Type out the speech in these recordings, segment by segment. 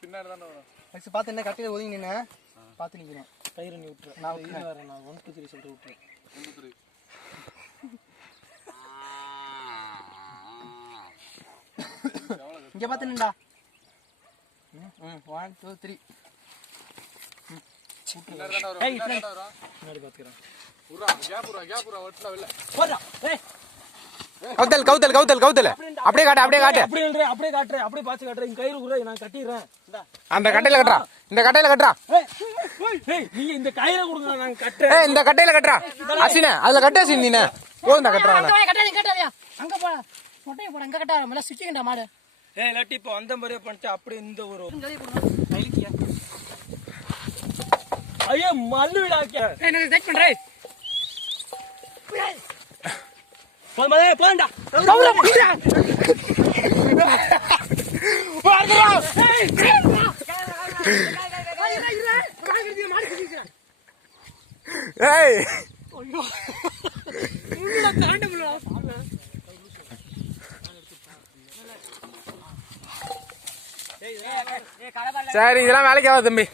பின்னாடி தானே வரும். பார்த்து என்ன கட்டையில ஒதுங்கி நின்று பார்த்து நிற்கிறேன். கயிறு நீ விட்டுரு. நான் விட்டுறேன். வரேன். நான் 1 2 3 சொல்லிட்டு விட்டுறேன். 1 2 3 இங்கே பார்த்து நின்றா. 1 2 3 பின்னாடி பார்த்துக்கிறேன். கவுத்தல் கவுத்தல் கவுத்தல் கவுத்தல் அப்படியே காட்டு அப்படியே காட்டு அப்படியே காட்டுறேன். அப்படியே பாத்து காட்டுறேன். கயிறு உரை நான் கட்டிடுறேன். அந்த கட்டையில கட்டுறா. இந்த கட்டையில கட்டுறா. நீங்க இந்த கயிறை கொடுங்க நான் கட்டுறேன். இந்த கட்டையில கட்டுறா. அசினே அதுல கட்ட அசின் நீனே போதும் கட்டுறாங்க. அங்க போ மொட்டையை போட அங்க கட்டார மேல சுத்திங்கடா மாடு. லட்டி இப்போ அந்த மாதிரியே பண்ணிட்டு அப்படியே இந்த ஒரு ஐயோ மல்லுடாக்க எனக்கு செட் பண்றேன். போண்டா ஏய் சரி இதெல்லாம் வேலைக்கு ஆகாது தம்பி.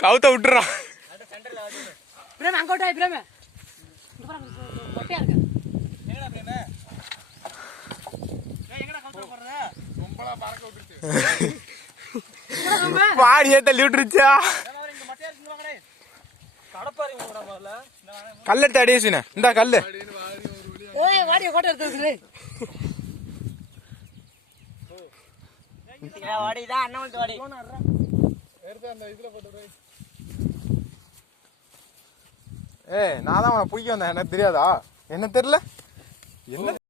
கவுத்த விட்டுறான். பாடியே தள்ளி விட்டுருச்சா. கல் எடுத்து அடிச்சுன இந்த கல்லு நான் தான் உனக்கு பிடிக்க வந்தேன். எனக்கு தெரியாதா? என்ன தெரியல என்ன